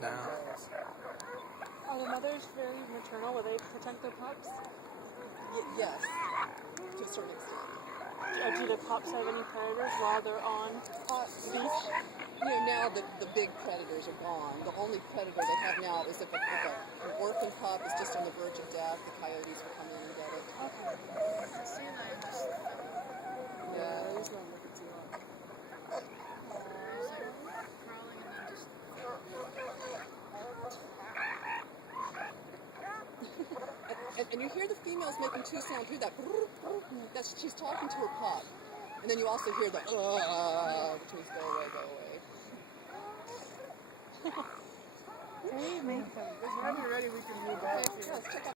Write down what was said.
now. Are the mothers very maternal? Will they protect their pups? Yes, to a certain extent. Do the pups have any predators while they're on leash? You know, now the big predators are gone. The only predator they have now is if an orphan pup is just on the verge of death, the coyotes will come in and get it. Okay. Yeah, he's not looking too long. And you hear the females making two sounds. Hear that? That's she's talking to her pup. And then you also hear the which means go away, go away. Hey, Nathan. Whenever you're ready, we can move back. Okay, let's check out